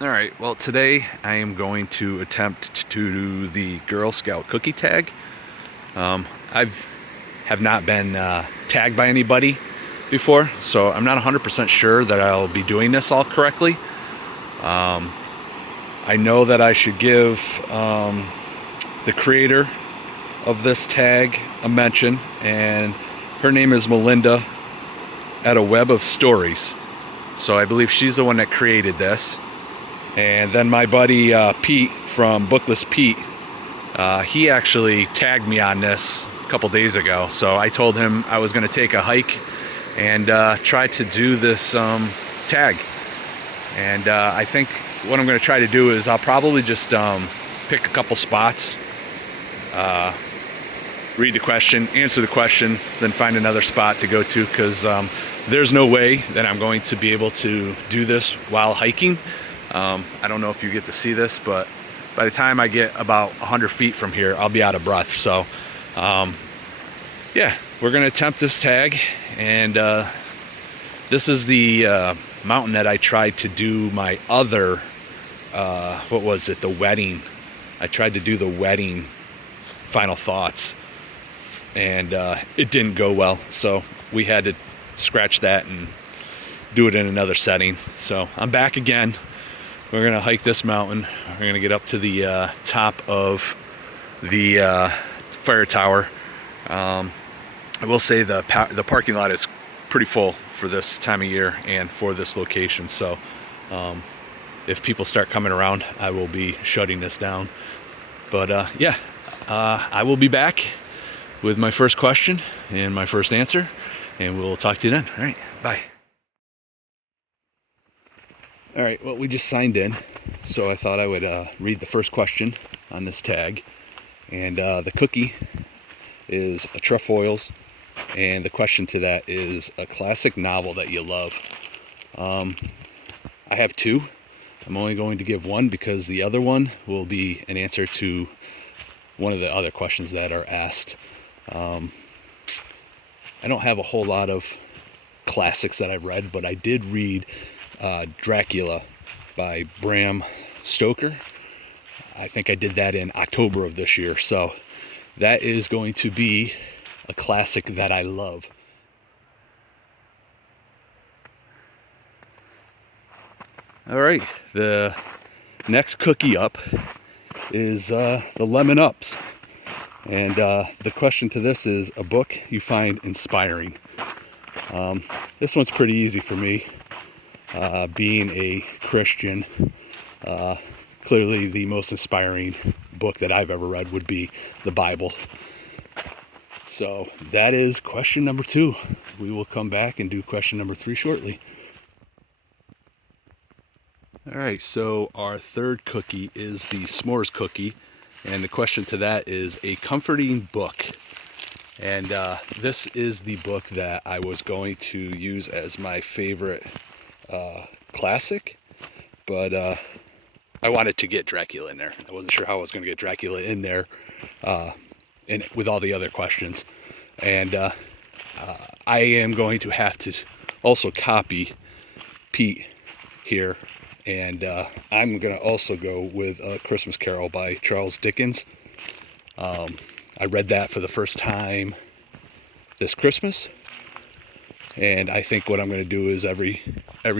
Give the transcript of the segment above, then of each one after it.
All right, well today I am going to attempt to do the Girl Scout cookie tag. I have not been tagged by anybody before, so I'm not 100% sure that I'll be doing this all correctly. I know that I should give the creator of this tag a mention, and her name is Melinda at A Web of Stories. So I believe she's the one that created this. And then my buddy Pete from Bookless Pete, he actually tagged me on this a couple days ago. So I told him I was going to take a hike and try to do this tag. And I think what I'm going to try to do is I'll probably just pick a couple spots, read the question, answer the question, then find another spot to go to, because there's no way that I'm going to be able to do this while hiking. I don't know if you get to see this, but by the time I get about 100 feet from here, I'll be out of breath. So, yeah, we're going to attempt this tag. And this is the mountain that I tried to do my other, what was it, the wedding. I tried to do the wedding final thoughts, and it didn't go well. So we had to scratch that and do it in another setting. So I'm back again. We're going to hike this mountain. We're going to get up to the top of the fire tower. I will say the parking lot is pretty full for this time of year and for this location. So if people start coming around, I will be shutting this down. But yeah, I will be back with my first question and my first answer, and we'll talk to you then. All right, bye. All right, well, we just signed in, so I thought I would read the first question on this tag. And the cookie is a Trefoils, and the question to that is a classic novel that you love. I have two. I'm only going to give one because the other one will be an answer to one of the other questions that are asked. I don't have a whole lot of classics that I've read, but I did read Dracula by Bram Stoker. I think I did that in October of this year, so that is going to be a classic that I love. All right, the next cookie up is the Lemon Ups, and the question to this is a book you find inspiring. This one's pretty easy for me. Being a Christian, clearly the most inspiring book that I've ever read would be the Bible. So that is question number 2. We will come back and do question number 3 shortly. All right, so our third cookie is the s'mores cookie, and the question to that is a comforting book. And this is the book that I was going to use as my favorite classic, but I wanted to get Dracula in there. I wasn't sure how I was going to get Dracula in there and with all the other questions. And I am going to have to also copy Pete here, and I'm going to also go with A Christmas Carol by Charles Dickens. I read that for the first time this Christmas, and I think what I'm going to do is every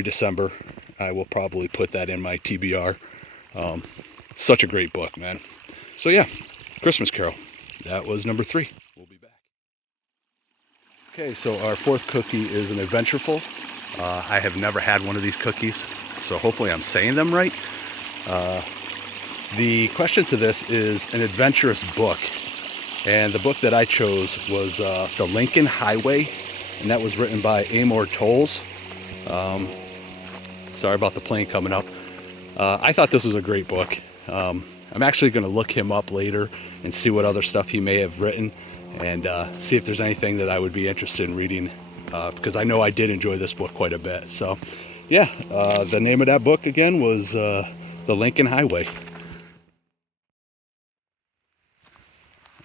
December I will probably put that in my TBR. Such a great book, man. So yeah, Christmas Carol. That was number 3. We'll be back. Okay, so our fourth cookie is an Adventureful. I have never had one of these cookies, so hopefully I'm saying them right. The question to this is an adventurous book, and the book that I chose was The Lincoln Highway, and that was written by Amor Towles. Sorry about the plane coming up. I thought this was a great book. I'm actually going to look him up later and see what other stuff he may have written, and see if there's anything that I would be interested in reading, because I know I did enjoy this book quite a bit. So yeah, the name of that book again was The Lincoln Highway.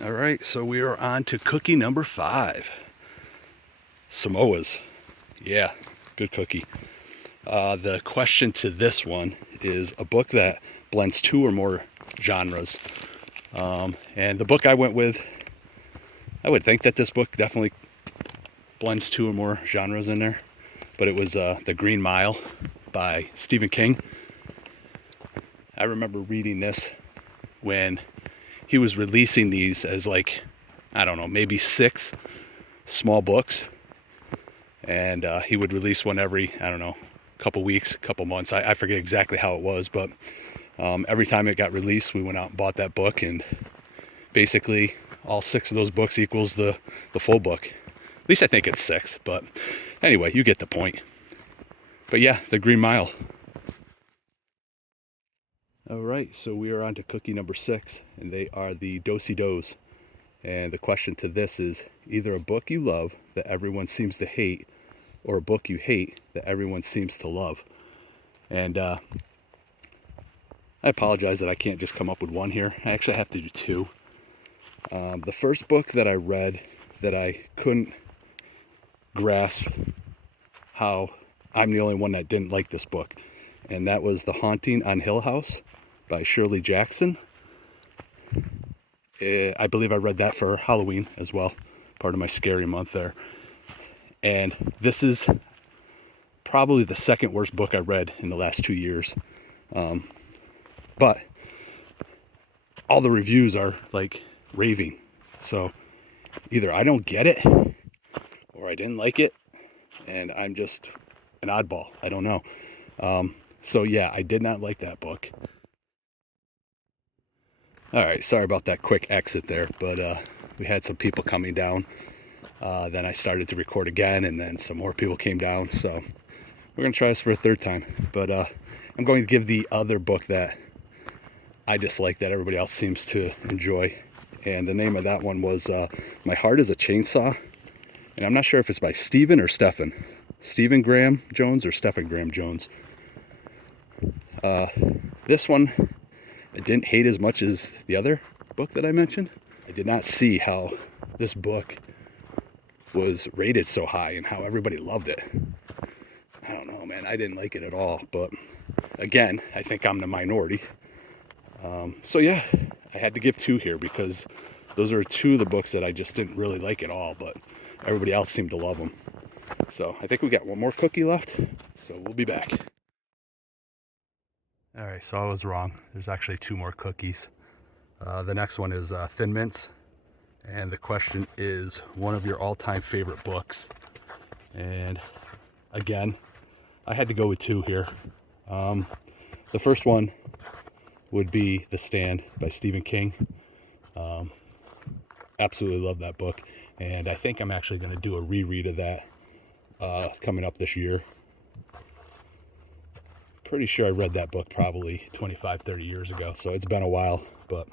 All right, so we are on to cookie number 5. Samoas. Yeah, good cookie. The question to this one is a book that blends 2 or more genres. And the book I went with, I would think that this book definitely blends 2 or more genres in there. But it was The Green Mile by Stephen King. I remember reading this when he was releasing these as like, I don't know, maybe 6 small books. And he would release one every, I don't know, couple weeks, couple months. I forget exactly how it was, but every time it got released, we went out and bought that book, and basically all 6 of those books equals the full book. At least I think it's 6, but anyway, you get the point. But yeah, The Green Mile. All right, so we are on to cookie number 6, and they are the Do-si-dos. And the question to this is either a book you love that everyone seems to hate, or a book you hate that everyone seems to love. And I apologize that I can't just come up with one here. I actually have to do 2. The first book that I read that I couldn't grasp how I'm the only one that didn't like this book, and that was The Haunting on Hill House by Shirley Jackson. I believe I read that for Halloween as well, part of my scary month there. And this is probably the second worst book I read in the last 2 years. But all the reviews are like raving. So either I don't get it or I didn't like it and I'm just an oddball. I don't know. So yeah, I did not like that book. All right, sorry about that quick exit there, but we had some people coming down. Then I started to record again, and then some more people came down. So we're gonna try this for a 3rd time. But I'm going to give the other book that I dislike that everybody else seems to enjoy. And the name of that one was My Heart is a Chainsaw. And I'm not sure if it's by Stephen or Stephen. Stephen Graham Jones or Stephen Graham Jones. This one I didn't hate as much as the other book that I mentioned. I did not see how this book was rated so high and how everybody loved it. I don't know, man. I didn't like it at all. But again, I think I'm the minority. So yeah, I had to give 2 here because those are 2 of the books that I just didn't really like at all, but everybody else seemed to love them. So I think we got one more cookie left, so we'll be back. All right, so I was wrong. There's actually 2 more cookies. The next one is Thin Mints, and the question is one of your all-time favorite books. And again, I had to go with 2 here. The first one would be The Stand by Stephen King. Absolutely love that book, and I think I'm actually going to do a reread of that coming up this year. Pretty sure I read that book probably 25, 30 years ago, so it's been a while, but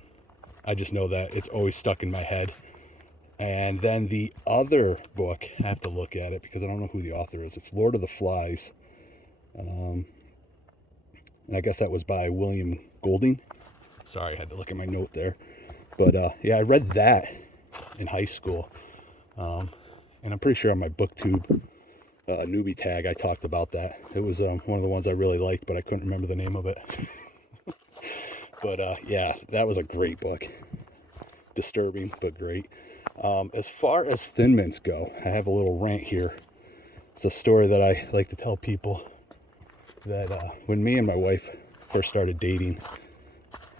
I just know that it's always stuck in my head. And then the other book, I have to look at it because I don't know who the author is. It's Lord of the Flies. And I guess that was by William Golding. Sorry, I had to look at my note there. But yeah, I read that in high school. And I'm pretty sure on my BookTube newbie tag, I talked about that. It was one of the ones I really liked, but I couldn't remember the name of it. But yeah, that was a great book. Disturbing, but great. As far as Thin Mints go, I have a little rant here. It's a story that I like to tell people that when me and my wife first started dating,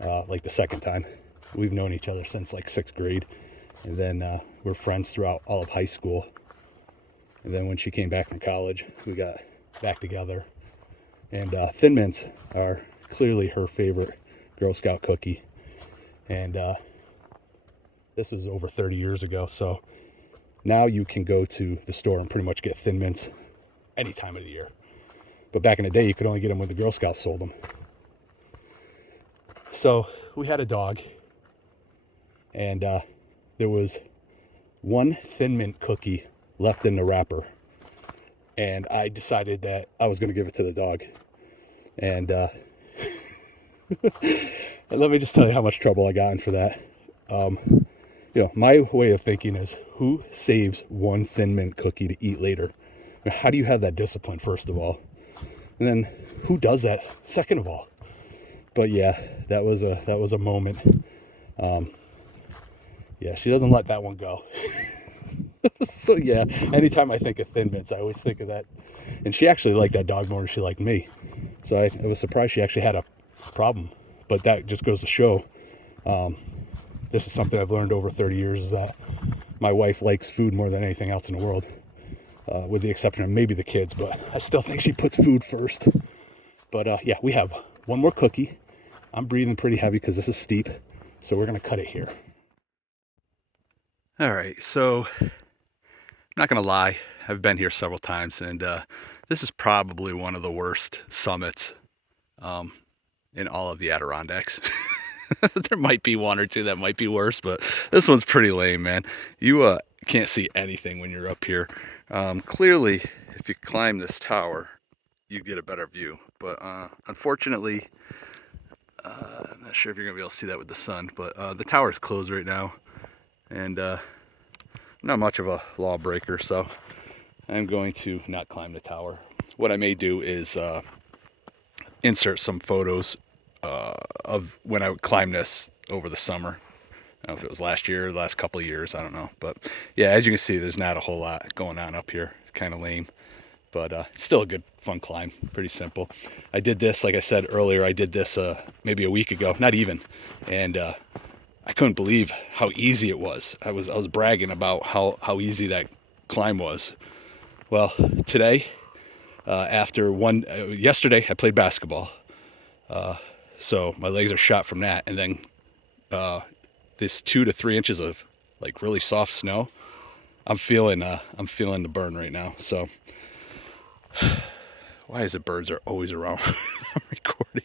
like the second time, we've known each other since like 6th grade. And then we're friends throughout all of high school. And then when she came back from college, we got back together. And Thin Mints are clearly her favorite Girl Scout cookie. And this was over 30 years ago. So now you can go to the store and pretty much get Thin Mints any time of the year. But back in the day, you could only get them when the Girl Scouts sold them. So we had a dog. And there was one Thin Mint cookie left in the wrapper, and I decided that I was going to give it to the dog. And let me just tell you how much trouble I got in for that. My way of thinking is, who saves one Thin Mint cookie to eat later? How do you have that discipline, first of all? And then who does that, second of all? But yeah, that was a moment. Yeah, she doesn't let that one go. So yeah, anytime I think of Thin Mints, I always think of that. And she actually liked that dog more than she liked me. So I was surprised she actually had a problem. But that just goes to show, this is something I've learned over 30 years, is that my wife likes food more than anything else in the world, with the exception of maybe the kids, but I still think she puts food first. But yeah, we have one more cookie. I'm breathing pretty heavy because this is steep, so we're gonna cut it here. All right, so I'm not gonna lie, I've been here several times, and this is probably one of the worst summits in all of the Adirondacks. There might be one or two that might be worse, but this one's pretty lame, man. You can't see anything when you're up here. Clearly, if you climb this tower, you get a better view. But unfortunately, I'm not sure if you're gonna be able to see that with the sun, but the tower is closed right now, and not much of a lawbreaker, so I'm going to not climb the tower. What I may do is insert some photos of when I climbed this over the summer. I don't know if it was last year or the last couple of years, I don't know. But yeah, as you can see, there's not a whole lot going on up here. It's kind of lame, but it's still a good, fun climb. Pretty simple. I did this, like I said earlier, I did this maybe a week ago, not even. And I couldn't believe how easy it was. I was bragging about how easy that climb was. Well, today, yesterday I played basketball. So my legs are shot from that, and then this 2 to 3 inches of like really soft snow. I'm feeling the burn right now. So why is it birds are always around? I'm recording.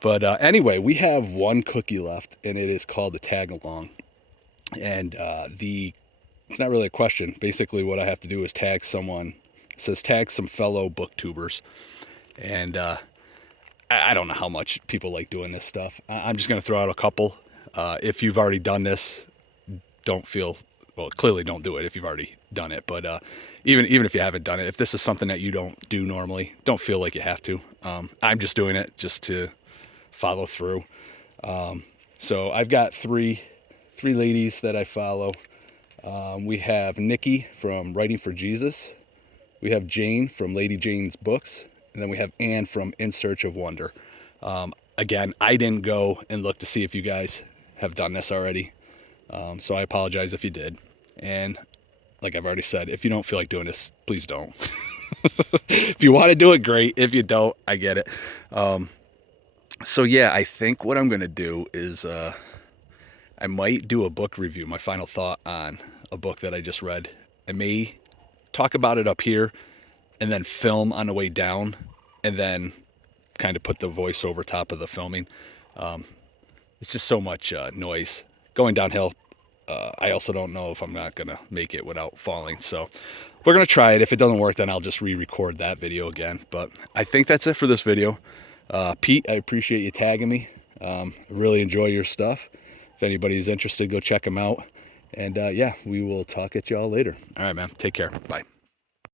But anyway, we have one cookie left, and it is called the Tagalong. And it's not really a question. Basically, what I have to do is tag someone. It says tag some fellow booktubers, and I don't know how much people like doing this stuff. I'm just going to throw out a couple. If you've already done this, clearly don't do it if you've already done it. But even if you haven't done it, if this is something that you don't do normally, don't feel like you have to. I'm just doing it just to follow through. So I've got three ladies that I follow. We have Nikki from Writing for Jesus. We have Jane from Lady Jane's Books. And then we have Anne from In Search of Wonder. Again, I didn't go and look to see if you guys have done this already. So I apologize if you did. And like I've already said, if you don't feel like doing this, please don't. If you want to do it, great. If you don't, I get it. So yeah, I think what I'm going to do is I might do a book review, my final thought on a book that I just read. I may talk about it up here and then film on the way down, and then kind of put the voice over top of the filming. It's just so much noise going downhill. I also don't know if I'm not gonna make it without falling, so we're gonna try it. If it doesn't work, then I'll just re-record that video again. But I think that's it for this video. Pete, I appreciate you tagging me. I really enjoy your stuff. If anybody's interested, go check them out. And yeah, we will talk at y'all later. All right, man, take care. Bye.